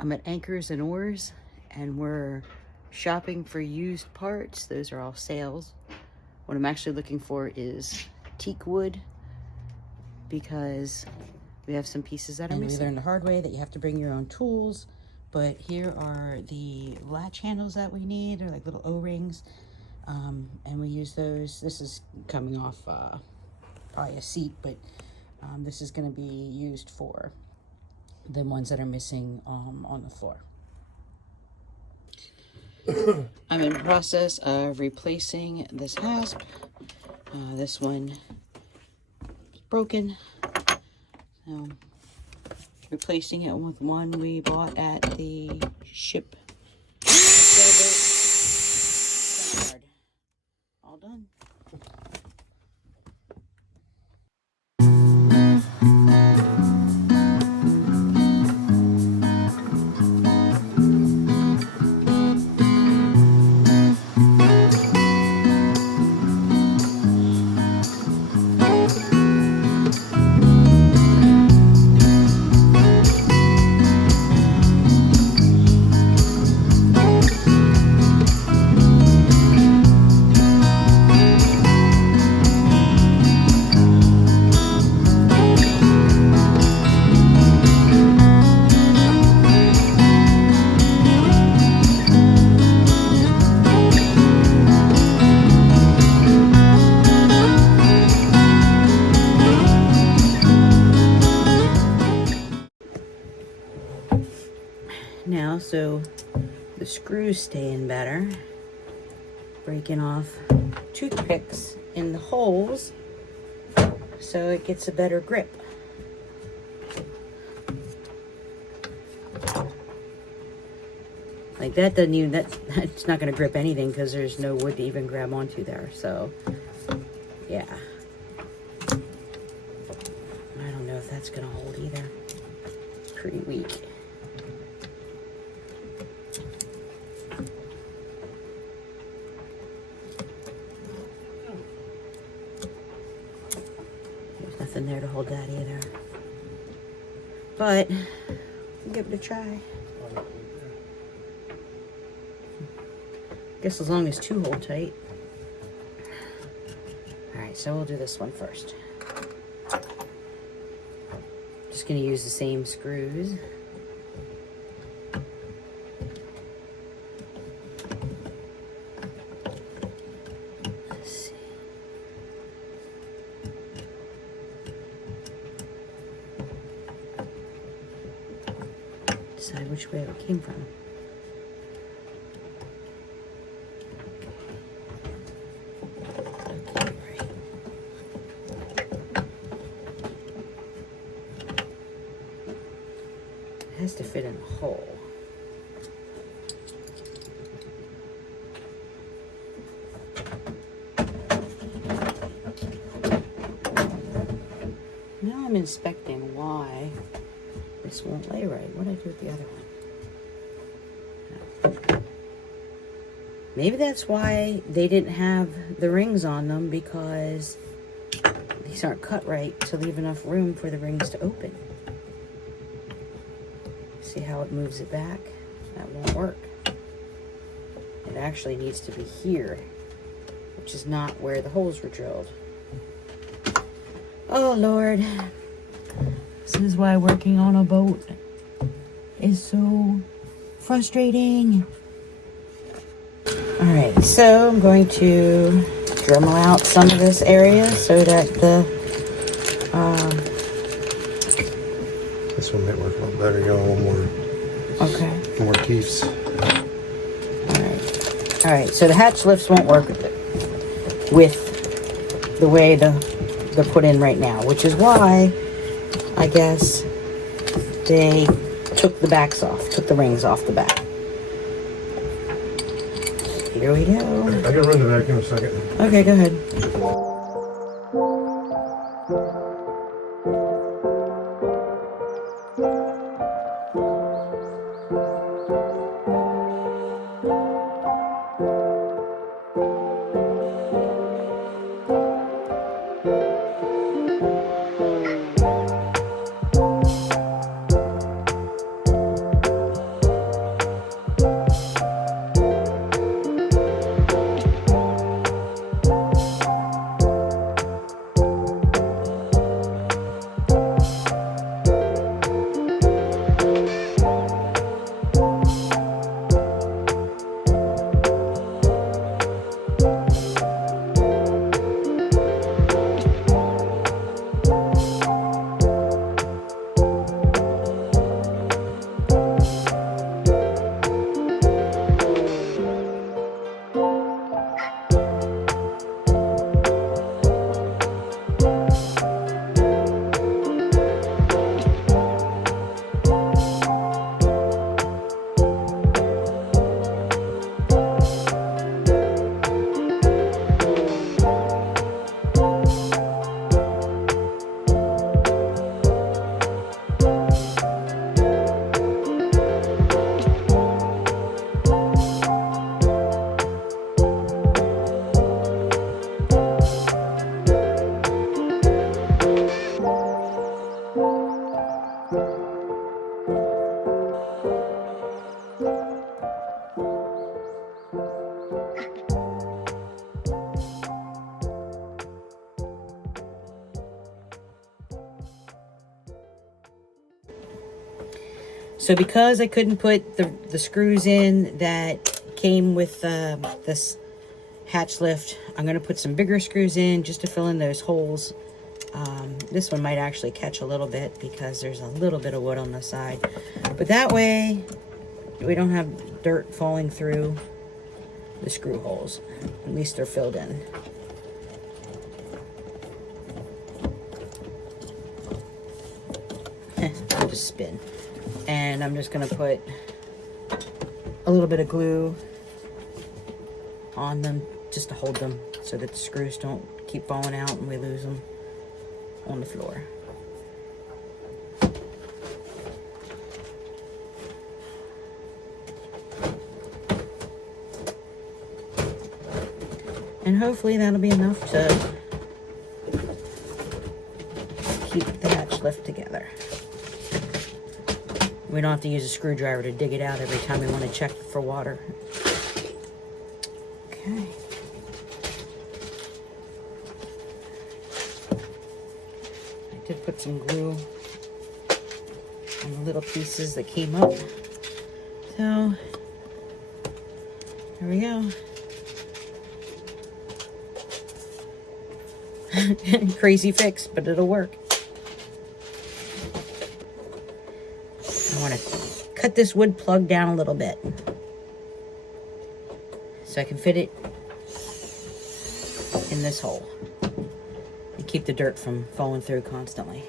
I'm at Anchors and Oars, and we're shopping for used parts. Those are all sales. What I'm actually looking for is teak wood, because we have some pieces that are missing. We learned the hard way that you have to bring your own tools, but here are the latch handles that we need. They're like little O-rings, and we use those. This is coming off probably a seat, but this is going to be used for the ones that are missing on the floor. I'm in the process of replacing this hasp. This one is broken. So replacing it with one we bought at the ship. Sailboat. All done. Now, so the screws stay in better, breaking off toothpicks in the holes so it gets a better grip. Like that doesn't even, that's not going to grip anything because there's no wood to even grab onto there. So yeah, I don't know if that's going to hold either. It's pretty weak. Nothing there to hold that either, but we'll give it a try. Guess as long as two hold tight. All right, so we'll do this one first. Just gonna use the same screws. Decide which way it came from. Okay, right. It has to fit in the hole. Now I'm inspecting why this won't lay right. What did I do with the other one? Maybe that's why they didn't have the rings on them, because these aren't cut right to leave enough room for the rings to open. See how it moves it back? That won't work. It actually needs to be here, which is not where the holes were drilled. Oh Lord. This is why working on a boat is so frustrating. Alright, so I'm going to Dremel out some of this area so that the this one might work a little better. You got a little more, okay, more keefs. Alright, so the hatch lifts won't work with the way they're put in right now, which is why I guess they took the backs off, took the rings off the back. Here we go. I can run the vacuum in a second. Okay, go ahead. So because I couldn't put the screws in that came with this hatch lift, I'm going to put some bigger screws in just to fill in those holes. This one might actually catch a little bit because there's a little bit of wood on the side. But that way we don't have dirt falling through the screw holes. At least they're filled in. I'll just spin. And I'm just going to put a little bit of glue on them just to hold them so that the screws don't keep falling out and we lose them on the floor. And hopefully that'll be enough to keep the hatch lift together. We don't have to use a screwdriver to dig it out every time we want to check for water. Okay. I did put some glue on the little pieces that came up. So, there we go. Crazy fix, but it'll work. I want to cut this wood plug down a little bit so I can fit it in this hole and keep the dirt from falling through constantly.